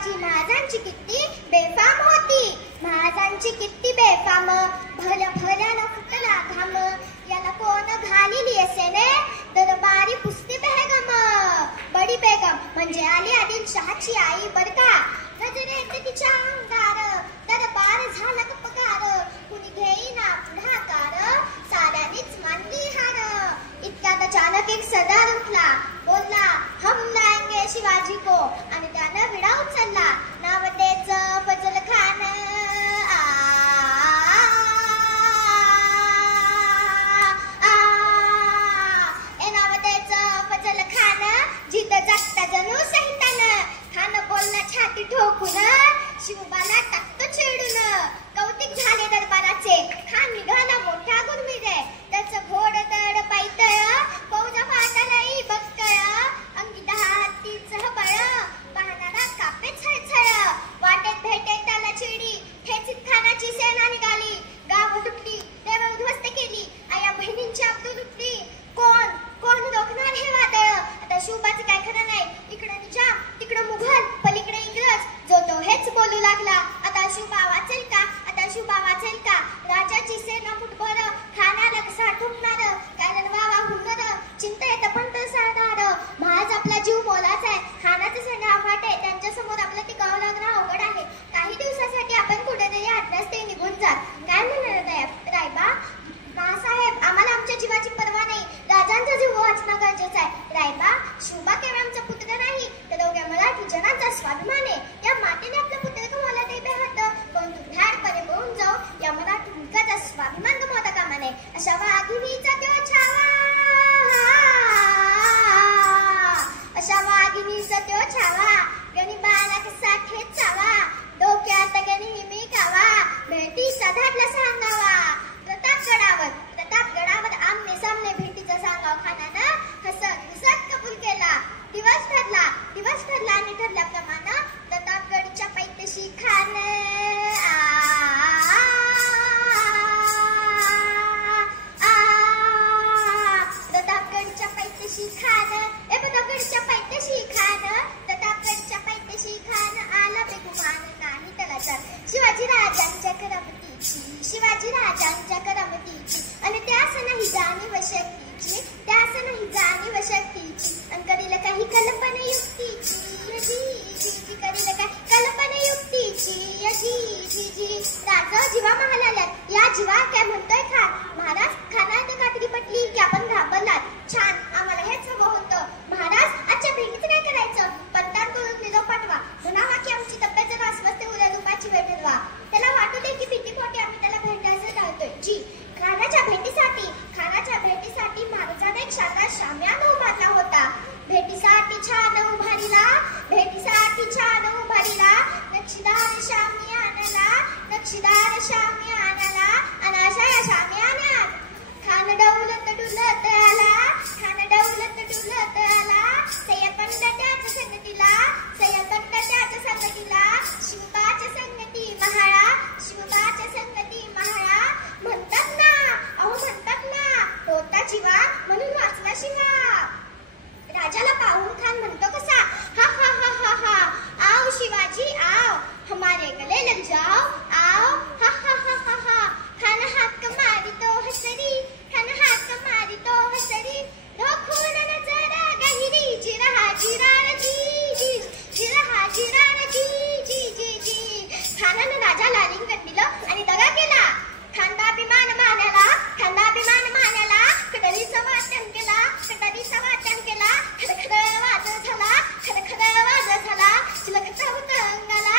शिवाजी महाराजांची कीर्ती बेफाम होती. महाराजांची कीर्ती बेफाम, भल्यानं फुटला घाम. याला कोण घालिली असेने दरबारी पुसती बेगम. बडी बेगम म्हणजे आली आदिलशहाची आई बर का. नजरे येते तिच्या अंगार, दरबार झाला गप्पगार. कुणी घेईना पुढाकार, साऱ्यांनीच मानली हार. इतक्यात अचानक एक सरदार उठला, बोलला हम लाएंगे शिवाजी को. आणि त्यानं विडा उचलला. नाव त्याचं फजल खान. नाव त्याचं फजल खान. जिथं जागता जणू सहितान. खान बोलला छाती ठोकून, शिवबाला टाकतो छेडून. कौतिक झाले दरबाराचे, खान निघाला मोठा गुरमीरे. त्याचं घोड तड पायतळ, फौजा फाटलई बक्कळ. अंगी 10 हत्तीचं बळ, पाहणारा कापे छळछळ. वाटेत भेटे त्याला चिडी, ठेचीत खानाची सेना निघाली. गाव लुटली, देव उद्ध्वस्त केली, आया बहिणींची आबरू लुटली. कोण रोखणार हे वादळ. आता शिवबाचं काय खरं नाही. इकडं निजाम, तिकडं मुघल, पलीकडे इंग्रज. जो तो हेच बोलू लागला. आता शिवबा वाचेल का, आता शिवबा वाचेल का. राजाची सेना मुठभर, खानाला कसा ठोकणार. कारण वावा हुंदर, चिंता येतं पण तर सरदार. महाराज आपला जीव मोलाचा आहे, खानाचं सैन्य अफाट आहे. त्यांच्या समोर आपलं टिकावं लागणं अवघड आहे. काही दिवसासाठी आपण कुठेतरी आत्महत्ये निघून जात. काय म्हणणार रायबा. मासाहेब आम्हाला आमच्या जीवाची पर्वा नाही. राजांचा जीव वाचणं गरजेचं आहे. रायबा शिवबा केवळ आमचा पुत्र नाही, तर दोघ्या मराठी जनांचा स्वाभिमान आहे. या मातेने आपला पुत्र गमावला नाही बेहद. पण तू भ्याडपणे पळून जाऊ, या मराठी मुलगाचा स्वाभिमान गमावता कामा नये. अशा वाघिणीचा तो छावा, अशा वाघिणीचा तो छावा. गणिबाला कसा खेचावा, डोक्यात गणिमी कावा. भेटीचा धाडला सांगावा. प्रतापगडावर आमने सामने भेटीचा सांगाव खानानं हसत कबूल केला. दिवस ठरला आणि ठरल्याप्रमाणे प्रतापगडच्या पायथ्याशी खान. प्रतापगडच्या पायथ्याशी खान. प्रतापगडच्या पायथ्याशी खान. प्रतापगडच्या पायथ्याशी खान. आला बेगुमान नाही त्याला तर. शिवाजी राजांच्या करामतीची, शिवाजी राजांच्या करामतीची. आणि त्यास नाही जाणीव शक्तीची, त्यास नाही जाणीव शक्तीची. आणि करील काही कल्पना युक्तीची. जी करील काही कल्पना युक्तीची. जी राजा जीवा महालात. या जीवा काय म्हणतोय खान. महाराज खानात खात्री पटली की आपण घाबरलात. छान, आम्हाला हेच हवं होतं. महाराज आजच्या भेटीचं काय करायचं. पंतांकडून निरोप पाठवा. म्हणावा की आमची तब्येत जरा अस्वस्थ उद्या दुपारची वेळ ठरवा. त्याला वाटू दे की भीतीपोटी आम्ही त्याला भेटायचं टाळतोय. जी खानाच्या भेटीसाठी महाराजांनी एक शानदार शामियाना उभारला होता. भेटीसाठी छान उभारीला. नक्षीदार शामियानाला. आणि अशा या शामियान्यात खान डौलत डुलत आला. सय्यदबंद त्याच्या संगतीला. शिवबाच्या संगती महाळा. म्हणतात ना होता जीवा म्हणून वाचला शिवा. राजाला पाहून खान म्हणतो कसा. हा आओ शिवाजी आओ, हमारे गले लग जाओ आओ. हा खान हात मारी तो हसरी. रोखून नजर गहिरी. जिरहा जिरार जी. खानानं राजाला आलिंगन दिलं आणि दगा केला. खांदाभिमान मानाला. कटरीचं वाचन केला. खरखर वाज झाला. चिलखत होतं अंगाला.